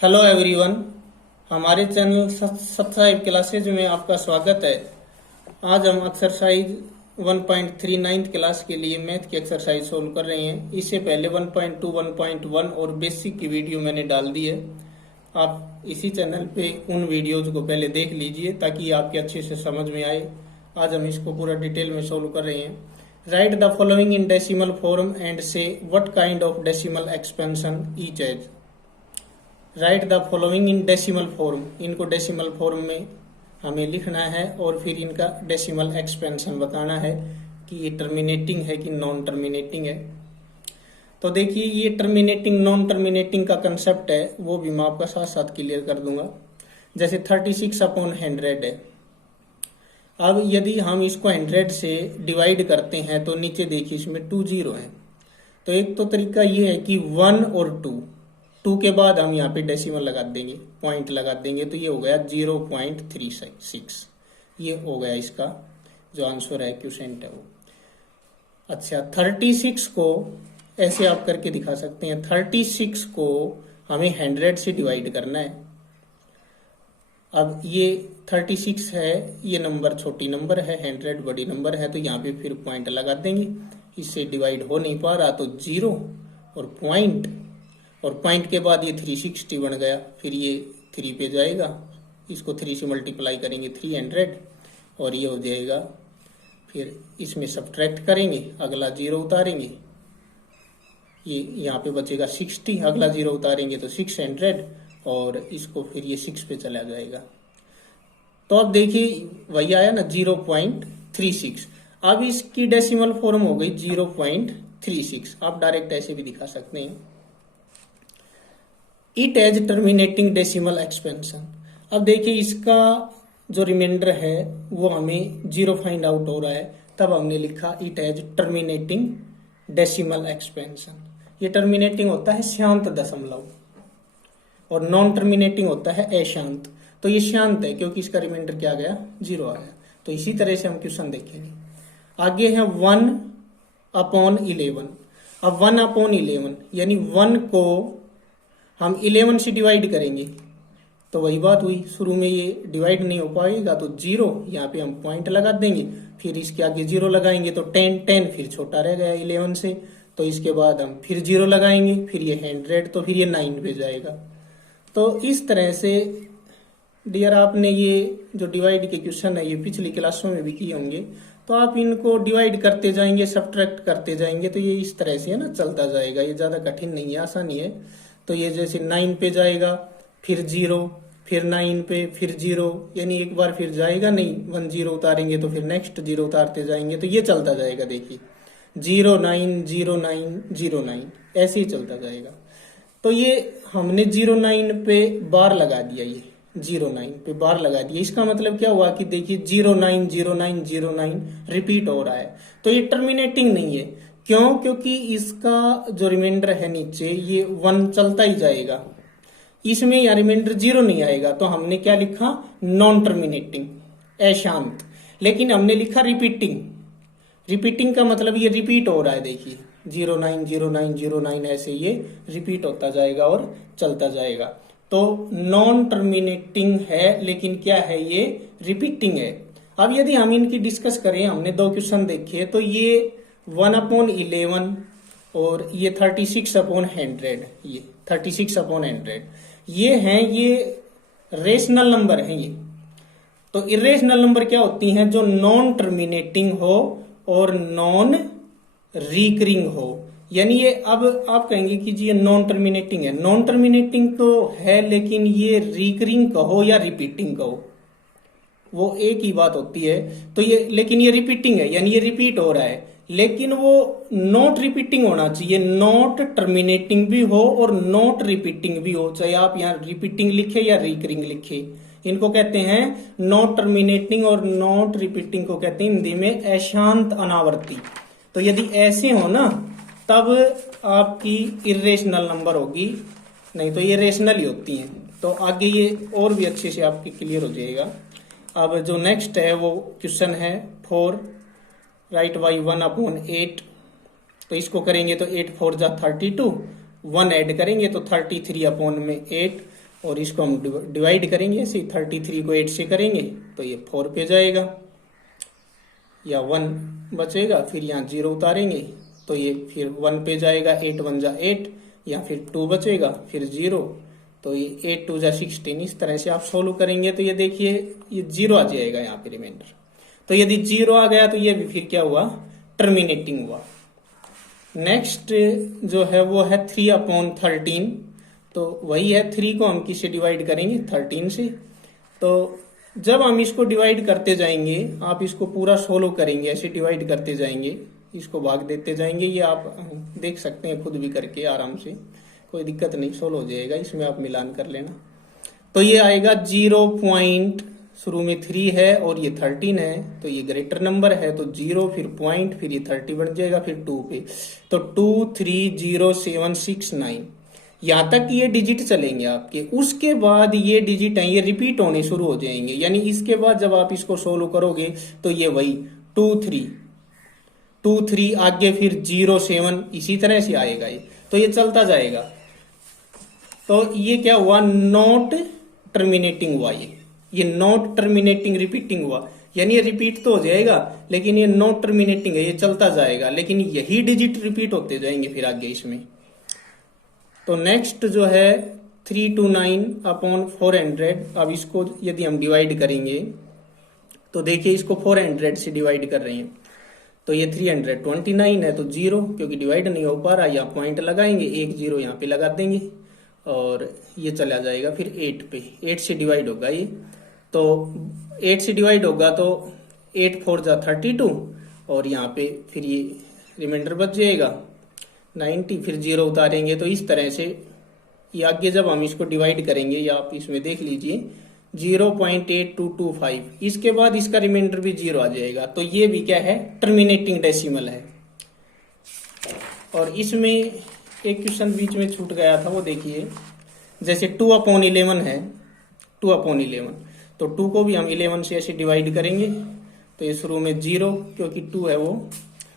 Hello everyone, हमारे channel subscribe classes में आपका स्वागत है। आज हम एक्सरसाइज 1.39 क्लास के लिए मैथ की एक्सरसाइज सोल्व कर रहे हैं। इससे पहले 1.2, 1.1 और बेसिक की वीडियो मैंने डाल दी है। आप इसी चैनल पे उन वीडियोज को पहले देख लीजिए ताकि आपके अच्छे से समझ में आए। आज हम इसको पूरा डिटेल में सोल्व कर रहे हैं। Write the following in decimal form and say what kind of decimal expansion each has. Write the following in decimal form, इनको डेसिमल फॉर्म में हमें लिखना है और फिर इनका डेसिमल एक्सपेंशन बताना है कि ये टर्मिनेटिंग है कि नॉन टर्मिनेटिंग है। तो देखिए, ये टर्मिनेटिंग नॉन टर्मिनेटिंग का कंसेप्ट है वो भी मैं आपका साथ साथ क्लियर कर दूंगा। जैसे 36/100 है। अब यदि हम इसको 100 से डिवाइड करते हैं तो नीचे देखिए इसमें 2 जीरो है। तो एक तो तरीका ये है कि 1 और 2 के बाद हम यहाँ पे डेसिमल लगा देंगे, पॉइंट लगा देंगे, तो ये हो गया 0.36। ये हो गया इसका जो आंसर है, क्वेश्चन है वो। अच्छा, 36 को ऐसे आप करके दिखा सकते हैं। 36 को हमें 100 से डिवाइड करना है। अब ये 36 है, ये नंबर छोटी नंबर है, 100 बड़ी नंबर है, तो यहाँ पे फिर पॉइंट लगा देंगे। इससे डिवाइड हो नहीं पा रहा तो 0 और पॉइंट के बाद ये 360 बन गया। फिर ये 3 पे जाएगा, इसको 3 से मल्टीप्लाई करेंगे 300 और ये हो जाएगा। फिर इसमें सब्ट्रैक्ट करेंगे, अगला 0 उतारेंगे, ये यहाँ पे बचेगा 60, अगला 0 उतारेंगे तो 600 और इसको फिर ये 6 पे चला जाएगा। तो अब देखिए वही आया ना 0.36। अब इसकी डेसिमल फॉर्म हो गई 0.36। आप डायरेक्ट ऐसे भी दिखा सकते हैं, it as terminating decimal expansion. अब देखिए इसका जो रिमाइंडर है वो हमें 0 फाइंड आउट हो रहा है, तब हमने लिखा it as terminating decimal expansion. ये टर्मिनेटिंग होता है शांत दशमलव और नॉन टर्मिनेटिंग होता है अशांत। तो ये शांत है क्योंकि इसका रिमाइंडर क्या गया, 0 आ गया। तो इसी तरह से हम क्वेश्चन देखेंगे। आगे है 1/11। अब 1/11 यानी 1 को हम 11 से डिवाइड करेंगे तो वही बात हुई, शुरू में ये डिवाइड नहीं हो पाएगा तो 0, यहाँ पे हम पॉइंट लगा देंगे, फिर इसके आगे 0 लगाएंगे तो 10 फिर छोटा रह गया 11 से, तो इसके बाद हम फिर 0 लगाएंगे, फिर ये 100, तो फिर ये 9 पे जाएगा। तो इस तरह से डियर आपने ये जो डिवाइड के क्वेश्चन है ये पिछली क्लासों में भी किए होंगे। तो आप इनको डिवाइड करते जाएंगे, सब्ट्रैक्ट करते जाएंगे, तो ये इस तरह से है ना चलता जाएगा। ये ज्यादा कठिन नहीं है, आसानी है। तो ये जैसे 9 पे जाएगा, फिर 0, फिर 9 पे, फिर 0, यानी एक बार फिर जाएगा नहीं, 1 0 उतारेंगे तो फिर नेक्स्ट 0 उतारते जाएंगे, तो ये चलता जाएगा। देखिए 0 9 0 9 0 9 ऐसे ही चलता जाएगा। तो ये हमने 0 9 पे बार लगा दिया, ये 0 9 पे बार लगा दिया। इसका मतलब क्या हुआ कि देखिए 0 9 0 9 0 9 रिपीट हो रहा है। तो ये टर्मिनेटिंग नहीं है। क्यों? क्योंकि इसका जो रिमाइंडर है नीचे ये 1 चलता ही जाएगा, इसमें या रिमाइंडर 0 नहीं आएगा। तो हमने क्या लिखा, नॉन टर्मिनेटिंग, अशांत। लेकिन हमने लिखा रिपीटिंग। रिपीटिंग का मतलब ये रिपीट हो रहा है। देखिए 0 9 0 9 0 9 ऐसे ये रिपीट होता जाएगा और चलता जाएगा। तो नॉन टर्मिनेटिंग है, लेकिन क्या है, ये रिपीटिंग है। अब यदि हम इनकी डिस्कस करें, हमने 2 क्वेश्चन देखे, तो ये 1/11 और ये 36/100, ये 36/100 ये हैं, ये रेशनल नंबर हैं ये। तो इरेशनल नंबर क्या होती हैं, जो नॉन टर्मिनेटिंग हो और नॉन रिकरिंग हो। यानी ये, अब आप कहेंगे कि जी ये नॉन टर्मिनेटिंग है। नॉन टर्मिनेटिंग तो है, लेकिन ये रिकरिंग कहो या रिपीटिंग कहो वो एक ही बात होती है। तो ये, लेकिन ये रिपीटिंग है, यानी ये रिपीट हो रहा है, लेकिन वो नॉट रिपीटिंग होना चाहिए। नॉट टर्मिनेटिंग भी हो और नॉट रिपीटिंग भी हो, चाहे आप यहाँ रिपीटिंग लिखे या रिकरिंग लिखे, इनको कहते हैं नॉट टर्मिनेटिंग और नॉट रिपीटिंग को कहते हैं हिंदी में अशांत अनावर्ती। तो यदि ऐसे हो ना तब आपकी इरेशनल नंबर होगी, नहीं तो ये रेशनल ही होती हैं। तो आगे ये और भी अच्छे से आपके क्लियर हो जाएगा। अब जो नेक्स्ट है वो क्वेश्चन है 4, राइट y 1/8। तो इसको करेंगे तो 8 4 जा 32, 1 ऐड करेंगे तो 33/8। और इसको हम डिवाइड करेंगे ऐसे 33 को 8 से करेंगे तो ये 4 पे जाएगा या 1 बचेगा, फिर यहाँ 0 उतारेंगे तो ये फिर 1 पे जाएगा, 8 1 जा 8, या फिर 2 बचेगा फिर 0, तो ये 8 2 जा 16। इस तरह से आप सोल्व करेंगे तो ये देखिए ये 0 आ जाएगा यहाँ पे रिमाइंडर। तो यदि 0 आ गया तो ये भी फिर क्या हुआ, टर्मिनेटिंग हुआ। नेक्स्ट जो है वो है 3/13, तो वही है 3 को हम किससे डिवाइड करेंगे, 13 से। तो जब हम इसको डिवाइड करते जाएंगे, आप इसको पूरा सोल्व करेंगे, ऐसे डिवाइड करते जाएंगे, इसको भाग देते जाएंगे, ये आप देख सकते हैं खुद भी करके आराम से, कोई दिक्कत नहीं, सोल्व हो जाएगा। इसमें आप मिलान कर लेना। तो ये आएगा 0 पॉइंट, शुरू में 3 है और ये 13 है, तो ये ग्रेटर नंबर है तो 0 फिर पॉइंट फिर ये 30 बन जाएगा फिर 2 पे, तो 230,769 यहाँ तक ये डिजिट चलेंगे आपके। उसके बाद ये डिजिट है ये रिपीट होने शुरू हो जाएंगे, यानी इसके बाद जब आप इसको सोल्व करोगे तो ये वही 2 3 आगे फिर 0 7 इसी तरह से आएगा ये, तो ये चलता जाएगा। तो ये क्या हुआ, नॉट टर्मिनेटिंग हुआ, ये नॉट टर्मिनेटिंग रिपीटिंग हुआ, यानी ये रिपीट तो हो जाएगा लेकिन ये नॉट टर्मिनेटिंग है, ये चलता जाएगा, लेकिन यही डिजिट रिपीट होते जाएंगे फिर आगे इसमें। तो नेक्स्ट जो है 329/400, अब इसको यदि हम डिवाइड करेंगे तो देखिए इसको 400 से डिवाइड कर रहे हैं तो ये 329 है तो 0 क्योंकि डिवाइड नहीं हो पा रहा, यहाँ पॉइंट लगाएंगे, 1 0 यहाँ पे लगा देंगे और ये चला जाएगा फिर 8 पे, 8 से डिवाइड होगा ये, तो 8 से डिवाइड होगा तो 8 4 जा 32 और यहाँ पे फिर ये रिमाइंडर बच जाएगा 90, फिर 0 उतारेंगे। तो इस तरह से ये आगे जब हम इसको डिवाइड करेंगे, या आप इसमें देख लीजिए 0.8225, इसके बाद इसका रिमाइंडर भी 0 आ जाएगा, तो ये भी क्या है, टर्मिनेटिंग डेसिमल है। और इसमें एक क्वेश्चन बीच में छूट गया था, वो देखिए, जैसे 2/11 है, 2/11, तो 2 को भी हम 11 से ऐसे डिवाइड करेंगे तो ये शुरू में 0 क्योंकि 2 है वो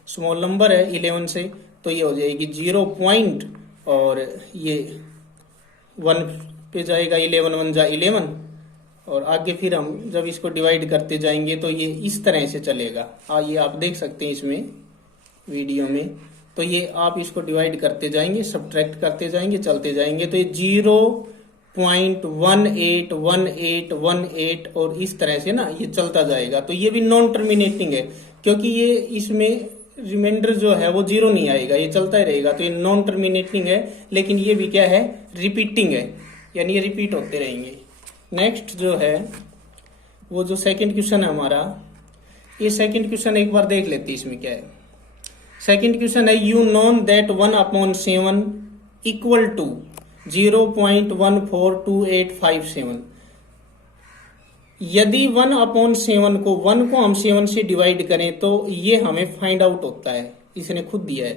स्मॉल नंबर है 11 से, तो ये हो जाएगी 0 पॉइंट और ये 1 पे जाएगा, 11 1 जा 11, और आगे फिर हम जब इसको डिवाइड करते जाएंगे तो ये इस तरह से चलेगा। ये आप देख सकते हैं इसमें वीडियो में, तो ये आप इसको डिवाइड करते जाएंगे, सब्ट्रैक्ट करते जाएंगे, चलते जाएंगे, तो ये 0.1818 और इस तरह से ना ये चलता जाएगा। तो ये भी नॉन टर्मिनेटिंग है क्योंकि ये इसमें रिमाइंडर जो है वो 0 नहीं आएगा, ये चलता ही रहेगा, तो ये नॉन टर्मिनेटिंग है, लेकिन ये भी क्या है, रिपीटिंग है, यानी ये रिपीट होते रहेंगे। नेक्स्ट जो है वो जो सेकंड क्वेश्चन है हमारा, ये सेकंड क्वेश्चन एक बार देख लेते हैं इसमें क्या है। सेकंड क्वेश्चन है, you known that 1/7 equal to 0.142857। यदि 1/7 को 1 को हम 7 से डिवाइड करें तो ये हमें फाइंड आउट होता है, इसने खुद दिया है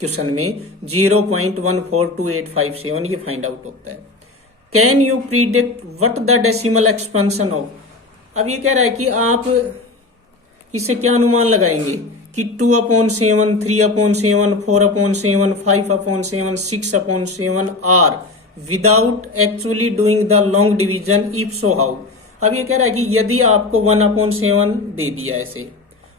क्वेश्चन में 0.142857 ये फाइंड आउट होता है। Can you predict what the decimal expansion of. अब ये कह रहा है कि आप इससे क्या अनुमान लगाएंगे कि 2/7, 3/7, 4/7, 5/7, 6/7 are without actually doing the long division, if so how. अब ये कह रहा है कि यदि आपको 1/7 दे दिया ऐसे,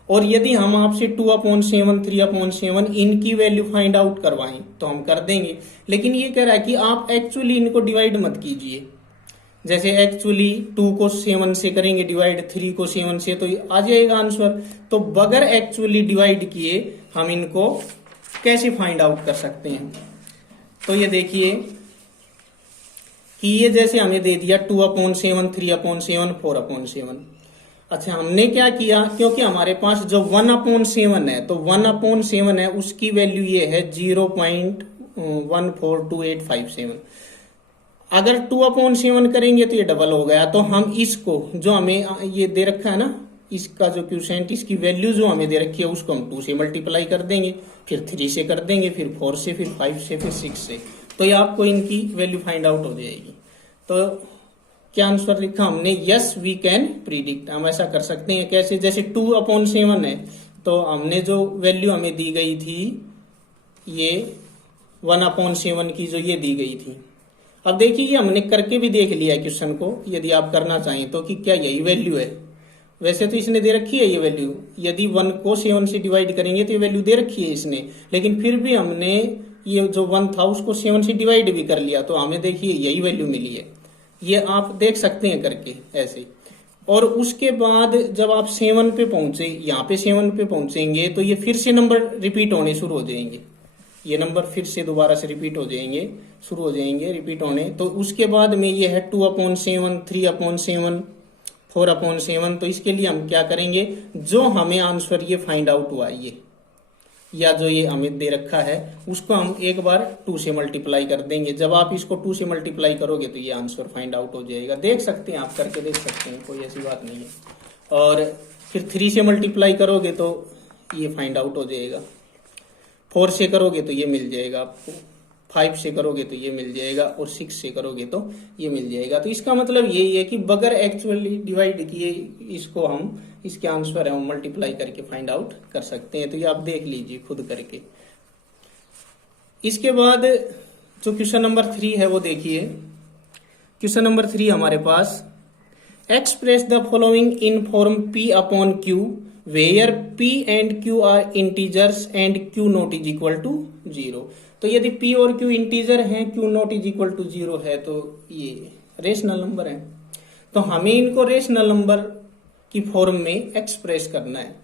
और यदि हम आपसे 2/7, 3/7 इनकी वैल्यू फाइंड आउट करवाएं तो हम कर देंगे, लेकिन ये कह रहा है कि आप एक्चुअली इनको डिवाइड मत कीजिए। जैसे एक्चुअली 2 को 7 से करेंगे डिवाइड, 3 को 7 से, तो आ जाएगा आंसर। तो बगैर एक्चुअली डिवाइड किए हम इनको कैसे फाइंड आउट कर सकते हैं। तो ये देखिए कि ये जैसे हमें दे दिया 2/7, 3/7, 4/7। अच्छा, हमने क्या किया, क्योंकि हमारे पास जो 1/7 है, तो 1/7 है उसकी वैल्यू ये है 0.142857। अगर 2/7 करेंगे तो ये डबल हो गया, तो हम इसको जो हमें ये दे रखा है ना, इसका जो क्यूसेंट, इसकी वैल्यू जो हमें दे रखी है उसको हम 2 से मल्टीप्लाई कर देंगे, फिर 3 से कर देंगे, फिर 4 से, फिर 5 से, फिर 6 से, तो ये आपको इनकी वैल्यू फाइंड आउट हो जाएगी। तो क्या आंसर लिखा हमने, यस वी कैन प्रिडिक्ट, हम ऐसा कर सकते हैं। कैसे, जैसे 2/7 है तो हमने जो वैल्यू हमें दी गई थी ये 1/7 की जो ये दी गई थी, अब देखिए ये हमने करके भी देख लिया है क्वेश्चन को, यदि आप करना चाहें तो, कि क्या यही वैल्यू है। वैसे तो इसने दे रखी है ये वैल्यू, यदि 1 को 7 से डिवाइड करेंगे तो ये वैल्यू दे रखी है इसने, लेकिन फिर भी हमने ये जो 1 था उसको 7 से डिवाइड भी कर लिया, तो हमें देखिए यही वैल्यू मिली है। ये आप देख सकते हैं करके ऐसे। और उसके बाद जब आप 7 पे पहुंचे, यहाँ पे 7 पे पहुंचेंगे तो ये फिर से नंबर रिपीट होने शुरू हो जाएंगे, ये नंबर फिर से दोबारा से रिपीट हो जाएंगे, शुरू हो जाएंगे रिपीट होने। तो उसके बाद में ये है 2/7, 3/7, 4/7। तो इसके लिए हम क्या करेंगे, जो हमें आंसर ये फाइंड आउट हुआ ये, या जो ये हमें दे रखा है, उसको हम एक बार 2 से मल्टीप्लाई कर देंगे। जब आप इसको 2 से मल्टीप्लाई करोगे तो ये आंसर फाइंड आउट हो जाएगा। देख सकते हैं आप, करके देख सकते हैं, कोई ऐसी बात नहीं है। और फिर 3 से मल्टीप्लाई करोगे तो ये फाइंड आउट हो जाएगा, 4 से करोगे तो ये मिल जाएगा आपको, 5 से करोगे तो ये मिल जाएगा, और 6 से करोगे तो ये मिल जाएगा। तो इसका मतलब यही है कि बगैर एक्चुअली डिवाइड किए इसको हम, इसके आंसर है हम मल्टीप्लाई करके फाइंड आउट कर सकते हैं। तो ये आप देख लीजिए खुद करके। इसके बाद जो क्वेश्चन नंबर 3 है वो देखिए। क्वेश्चन नंबर 3 हमारे पास, express the following in form P/Q where P and Q are integers and Q not is equal to 0। तो यदि P और Q इंटीजर हैं, Q not is equal to 0 है, तो ये रेशनल नंबर है। तो हमें इनको रेशनल नंबर की फॉर्म में एक्सप्रेस करना है।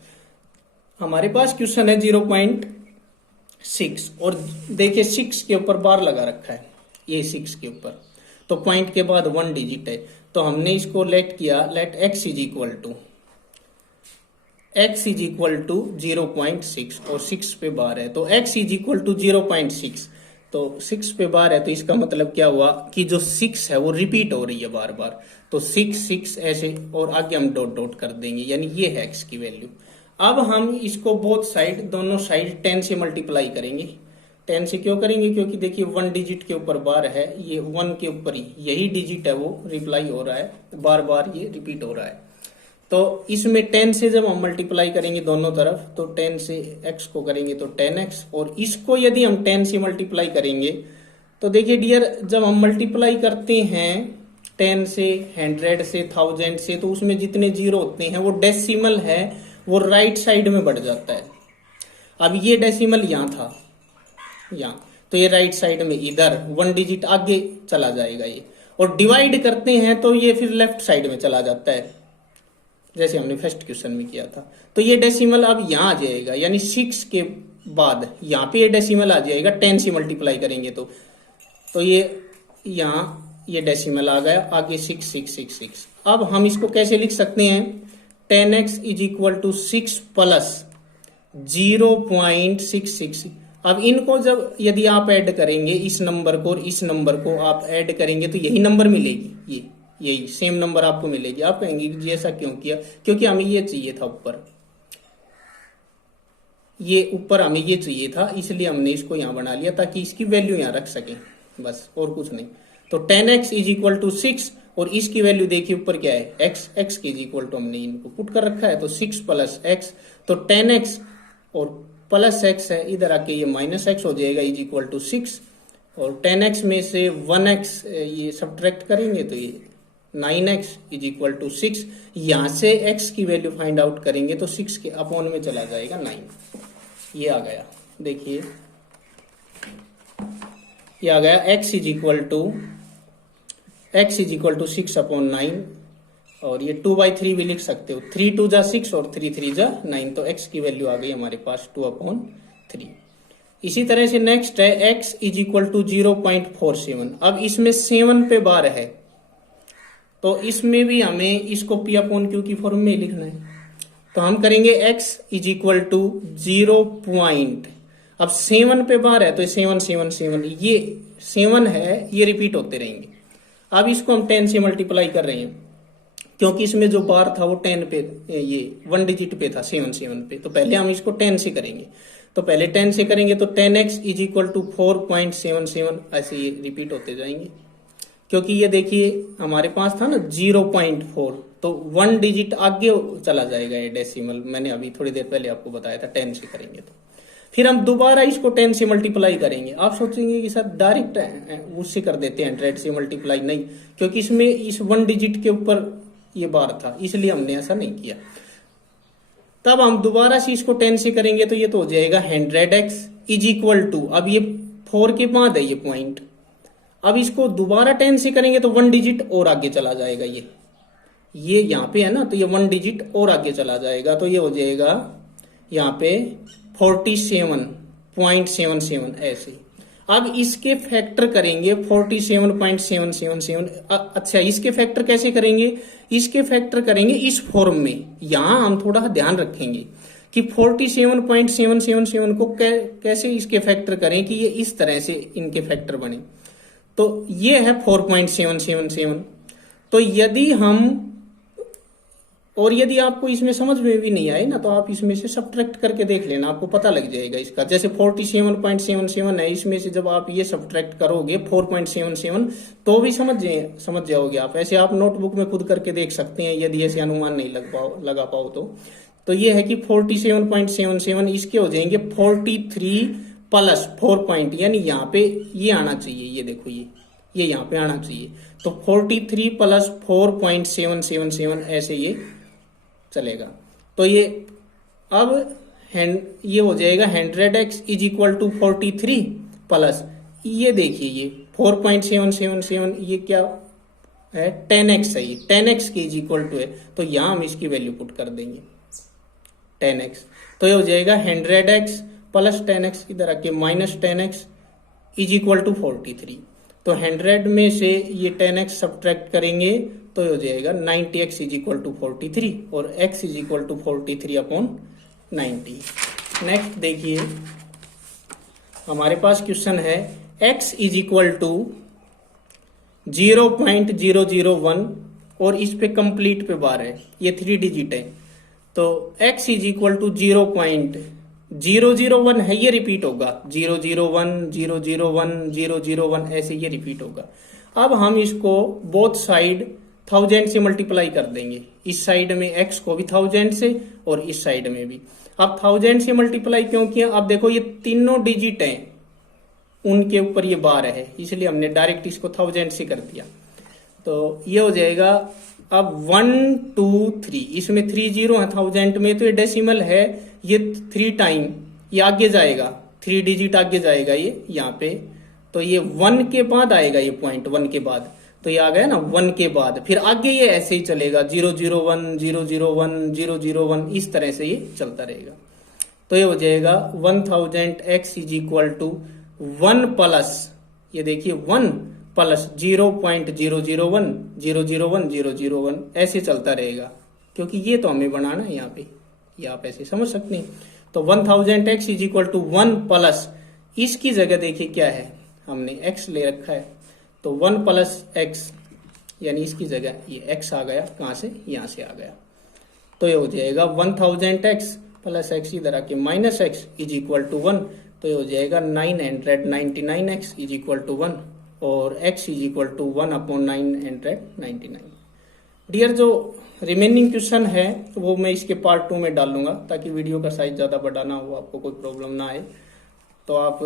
हमारे पास क्वेश्चन है 0.6, और देखिए 6 के ऊपर बार लगा रखा है, ये 6 के ऊपर, तो पॉइंट के बाद 1 डिजिट है। तो हमने इसको लेट किया, let x is equal to 0.6, और 6 पे बार है, तो x इज इक्वल टू 0.6, तो 6 पे बार है। तो इसका मतलब क्या हुआ कि जो 6 है वो रिपीट हो रही है बार बार, तो 6 6 ऐसे, और आगे हम डॉट डॉट कर देंगे, यानी ये है x की वैल्यू। अब हम इसको बोथ साइड, दोनों साइड 10 से मल्टीप्लाई करेंगे। 10 से क्यों करेंगे, क्योंकि देखिए 1 डिजिट के ऊपर बार है, ये 1 के ऊपर ही यही डिजिट है वो रिप्लाई हो रहा है, बार बार ये रिपीट हो रहा है। तो इसमें 10 से जब हम मल्टीप्लाई करेंगे दोनों तरफ, तो 10 से x को करेंगे तो 10x, और इसको यदि हम 10 से मल्टीप्लाई करेंगे तो देखिए डियर, जब हम मल्टीप्लाई करते हैं 10 से, 100 से, 1000 से, तो उसमें जितने जीरो होते हैं वो डेसिमल है, वो राइट साइड में बढ़ जाता है। अब ये डेसिमल यहाँ था, यहाँ, तो ये राइट साइड में इधर 1 डिजिट आगे चला जाएगा ये, और डिवाइड करते हैं तो ये फिर लेफ्ट साइड में चला जाता है, जैसे हमने फर्स्ट क्वेश्चन में किया था। तो ये डेसिमल अब यहाँ आ जाएगा, यानी 6 के बाद यहाँ पे ये डेसिमल आ जाएगा, 10 से मल्टीप्लाई करेंगे तो ये यहाँ ये डेसिमल आ गया, आगे 6 6 6 6। अब हम इसको कैसे लिख सकते हैं, 10x is equal to 6 plus 0.66। अब इनको जब यदि आप ऐड करेंगे, इस नंबर को और इस नंबर को आप ऐड करेंगे तो यही नंबर मिलेगी, यही सेम नंबर आपको मिलेगी। आप कहेंगे कि ऐसा क्यों किया, क्योंकि हमें ये चाहिए था ऊपर, ये ऊपर हमें ये चाहिए था, इसलिए हमने इसको यहाँ बना लिया ताकि इसकी वैल्यू यहाँ रख सकें, बस और कुछ नहीं। तो 10x इज इक्वल टू 6, और इसकी वैल्यू देखिए ऊपर क्या है, x के इज इक्वल टू हमने इनको पुट कर रखा है, तो 6 प्लस x, तो 10x और प्लस x है, इधर आके ये माइनस x हो जाएगा, इज इक्वल टू 6, और 10x में से 1x ये सब्ट्रैक्ट करेंगे तो ये 9x इज इक्वल टू 6। यहां से x की वैल्यू फाइंड आउट करेंगे तो 6 के अपॉन में चला जाएगा 9, ये आ गया। देखिए ये आ गया, x इज इक्वल टू 6/9, और ये 2/3 भी लिख सकते हो, 3 2 जा 6 और 3 3 जा 9, तो x की वैल्यू आ गई हमारे पास 2/3। इसी तरह से नेक्स्ट है x इज इक्वल टू 0.47। अब इसमें 7 पे बार है, तो इसमें भी हमें इसको P/Q की फॉर्म में लिखना है। तो हम करेंगे x इज इक्वल टू 0. अब 7 पे बार है तो 7 7 7, ये 7 है, ये रिपीट होते रहेंगे। अब इसको हम 10 से मल्टीप्लाई कर रहे हैं, क्योंकि इसमें जो बार था वो 10 पे, ये 1 डिजिट पे था, 7 7 पे, तो पहले हम इसको 10 से करेंगे। तो पहले 10 से करेंगे तो 10x इज इक्वल टू 4.77, ऐसे ये रिपीट होते जाएंगे। क्योंकि ये देखिए हमारे पास था ना 0.4, तो 1 डिजिट आगे चला जाएगा ये डेसिमल, मैंने अभी थोड़ी देर पहले आपको बताया था 10 से करेंगे तो। फिर हम दोबारा इसको 10 से मल्टीप्लाई करेंगे। आप सोचेंगे कि सर डायरेक्ट उससे कर देते हैं 100 से मल्टीप्लाई, नहीं, क्योंकि इसमें इस 1 डिजिट के ऊपर ये बार था, इसलिए हमने ऐसा नहीं किया। तब हम दोबारा से इसको 10 से करेंगे तो ये तो हो जाएगा 100x इज इक्वल टू, अब ये 4 के बाद है ये पॉइंट, अब इसको दोबारा 10 से करेंगे तो 1 डिजिट और आगे चला जाएगा। ये यहाँ पे है ना, तो ये 1 डिजिट और आगे चला जाएगा, तो ये हो जाएगा यहाँ पे 47.77 ऐसे। अब इसके फैक्टर करेंगे 47.777। अच्छा, इसके फैक्टर कैसे करेंगे? इसके फैक्टर करेंगे इस फॉर्म में। यहां हम थोड़ा ध्यान रखेंगे कि 47.777 को कैसे इसके फैक्टर करें कि ये इस तरह से इनके फैक्टर बने। तो ये है 4.777। तो यदि हम, और यदि आपको इसमें समझ में भी नहीं आए ना, तो आप इसमें से सब्ट्रैक्ट करके देख लेना, आपको पता लग जाएगा इसका। जैसे 47.77 है, इसमें से जब आप ये सब्ट्रैक्ट करोगे 4.77 तो भी समझ जाओगे आप। ऐसे आप नोटबुक में खुद करके देख सकते हैं, यदि ऐसे अनुमान नहीं लगा पाओ तो ये है कि 47.77 इसके हो जाएंगे 43 प्लस 4 पॉइंट, यानी यहाँ पे ये आना चाहिए, ये देखो ये यहाँ पे आना चाहिए। तो 43 प्लस 4.777 ऐसे ये चलेगा। तो ये अब ये हो जाएगा 100x is equal to 43 plus, ये देखिए ये 4.777 ये क्या है, 10x है, ये 10x के इज इक्वल टू है, तो यहां हम इसकी वैल्यू पुट कर देंगे 10x। तो ये हो जाएगा 100x प्लस 10x, इधर आके minus 10x is equal to 43। तो 100 में से ये 10x सब्ट्रैक्ट करेंगे तो हो जाएगा 90x इज इक्वल टू 43 और x is equal to 43/90। Next देखिए, हमारे पास क्वेश्चन है x इज इक्वल टू 0.001 और इस पे कंप्लीट पे बार है, ये 3 डिजिट है। तो x इज इक्वल टू 0.001 है, ये रिपीट होगा 001 001 001 ऐसे ये रिपीट होगा। अब हम इसको बोथ साइड 1000 से मल्टीप्लाई कर देंगे, इस साइड में x को भी 1000 से और इस साइड में भी। अब 1000 से मल्टीप्लाई क्यों किया? अब देखो ये तीनों डिजिट हैं, उनके ऊपर ये बार है, इसलिए हमने डायरेक्ट इसको 1000 से कर दिया। तो ये हो जाएगा अब 1 2 3, इसमें 3 0 है 1000 में, तो ये डेसिमल है, ये 3 टाइम ये आगे जाएगा, 3 डिजिट आगे जाएगा ये यहाँ पे। तो ये 1 के बाद आएगा, ये पॉइंट 1 के बाद, तो ये आ गया ना 1 के बाद, फिर आगे ये ऐसे ही चलेगा 001 001 001 इस तरह से ये चलता रहेगा। तो ये हो जाएगा 1000x is equal to 1 plus, ये देखिए 1 प्लस 0.001 001 001 ऐसे चलता रहेगा, क्योंकि ये तो हमें बनाना है यहाँ पे, ये आप ऐसे समझ सकते हैं। तो 1000x is equal to 1 plus, इसकी जगह देखिए क्या है, हमने x ले रखा है, तो 1 प्लस x, यानी इसकी जगह ये x आ गया, कहाँ से, यहाँ से आ गया। तो ये हो जाएगा 1000x प्लस x इधर आके minus x is equal to 1, तो ये हो जाएगा 999x इज इक्वल टू 1 और x is equal to 1/999। Dear, जो रिमेनिंग क्वेश्चन है वो मैं इसके पार्ट 2 में डाल लूंगा, ताकि वीडियो का साइज ज़्यादा बड़ा ना हो, आपको कोई प्रॉब्लम ना आए। तो आप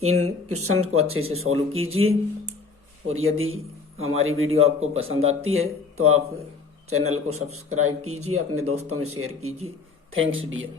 इन क्वेश्चन को अच्छे से सॉल्व कीजिए, और यदि हमारी वीडियो आपको पसंद आती है तो आप चैनल को सब्सक्राइब कीजिए, अपने दोस्तों में शेयर कीजिए। Thanks dear.